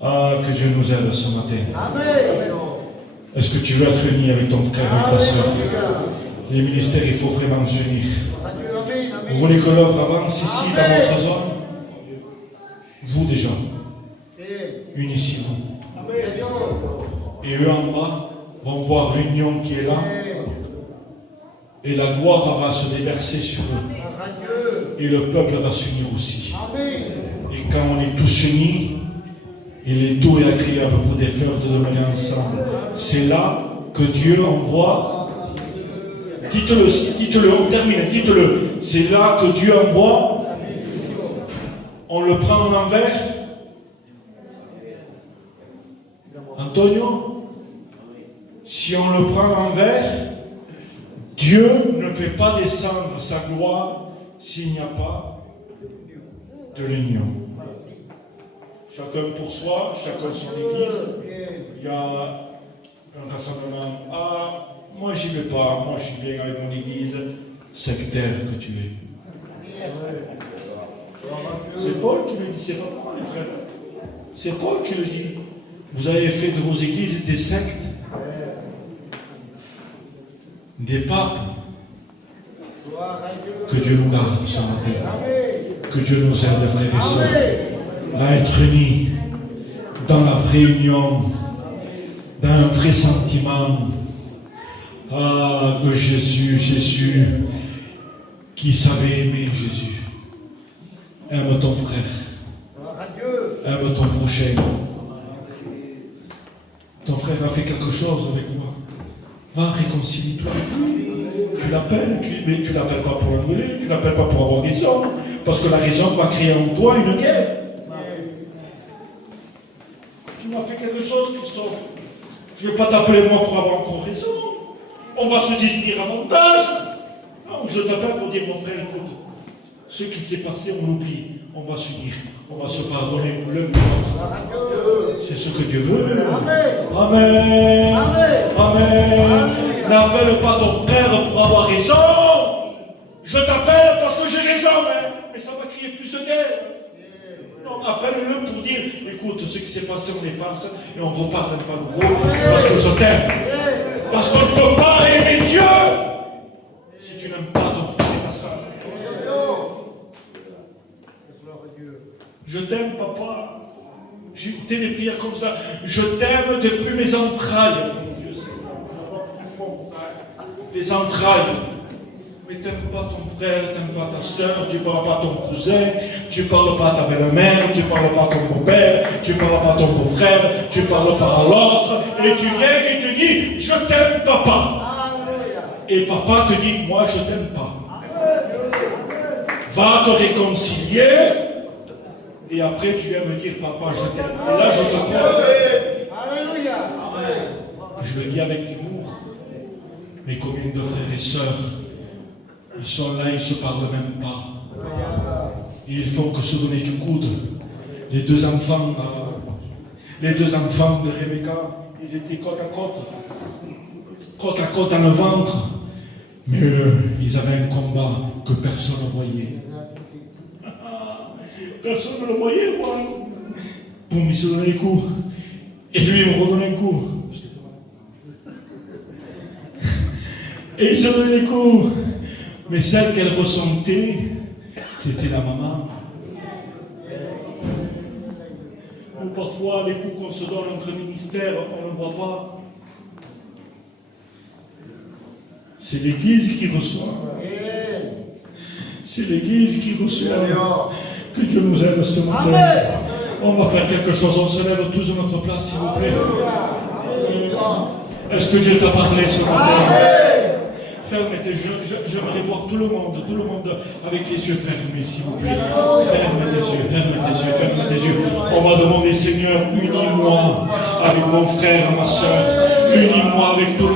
Ah, que Dieu nous aide ce matin. Est-ce que tu veux être uni avec ton frère, avec ta soeur? Les ministères, il faut vraiment s'unir. Vous voulez que l'œuvre avance ici, dans notre zone? Vous déjà, unissez-vous. Et eux en bas vont voir l'union qui est là. Et la gloire va se déverser sur eux. Et le peuple va s'unir aussi. Et quand on est tous unis, il est doux et agréable pour des frères de demeurer ensemble. C'est là que Dieu envoie. Dites-le, on termine, dites-le. C'est là que Dieu envoie. On le prend en l'envers. Antonio, si on le prend en l'envers, Dieu ne fait pas descendre sa gloire s'il n'y a pas de l'union. Chacun pour soi, chacun son église. Il y a un rassemblement. Ah, moi j'y vais pas, moi je suis bien avec mon église. Sectaire que tu es. C'est Paul qui le dit, c'est pas moi les frères. C'est Paul qui le dit. Vous avez fait de vos églises des sectes, des papes. Que Dieu nous garde ce matin. Que Dieu nous aide, frères et sœurs, à être unis dans la vraie union, dans un vrai sentiment. Ah, que Jésus, qui savait aimer Jésus. Aime ton frère. Aime ton prochain. Ton frère a fait quelque chose avec moi. Va, réconcilie-toi. Tu l'appelles, mais tu ne l'appelles pas pour l'engueuler, tu ne l'appelles pas pour avoir raison, parce que la raison va créer en toi une guerre. Tu m'as fait quelque chose, Christophe. Je ne vais pas t'appeler moi pour avoir encore raison. On va se désigner avantage. Non, je t'appelle pour dire, mon frère, écoute, ce qui s'est passé, on l'oublie. On va s'unir, on va se pardonner l'un de l'autre. C'est ce que Dieu veut. Amen. Amen. N'appelle pas ton frère pour avoir raison. Je t'appelle parce que j'ai raison, mais ça va crier plus de guerre. Non, appelle-le pour dire, écoute, ce qui s'est passé, on efface et on ne repart même pas nouveau parce que je t'aime. Parce qu'on ne peut pas aimer Dieu si tu n'aimes pas ton frère et ta soeur. Je t'aime, papa. J'ai écouté des prières comme ça. Je t'aime depuis mes entrailles. Les entrailles. Mais tu n'aimes pas ton frère, tu n'aimes pas ta soeur, tu ne parles pas à ton cousin, tu ne parles pas à ta belle-mère, tu ne parles pas à ton beau-père, tu ne parles pas à ton beau-frère, tu ne parles pas à l'autre, et tu viens et tu dis, je t'aime, papa. Et papa te dit, moi je t'aime pas. Va te réconcilier, et après tu viens me dire, papa, je t'aime. Et là je te crois. Alléluia. Je le dis avec humour, mais combien de frères et sœurs, ils sont là, ils ne se parlent même pas. Et ils font que se donner du coude. Les deux enfants de Rebecca, ils étaient côte à côte dans le ventre. Mais eux, ils avaient un combat que personne ne voyait. Personne ne le voyait, moi. Boum, il se donnait les coups. Et lui, il me redonnait un coup. Et il se donnait les coups. Mais celle qu'elle ressentait, c'était la maman. Ou parfois, les coups qu'on se donne entre ministères, on ne voit pas. C'est l'Église qui reçoit. C'est l'Église qui reçoit. Que Dieu nous aide ce matin. On va faire quelque chose. On se lève tous de notre place, s'il vous plaît. Est-ce que Dieu t'a parlé ce matin? Fermez tes yeux. J'aimerais voir tout le monde avec les yeux fermés, s'il vous plaît. Fermez tes yeux. On va demander, Seigneur, unis-moi avec mon frère, ma soeur. Unis-moi avec tout le monde.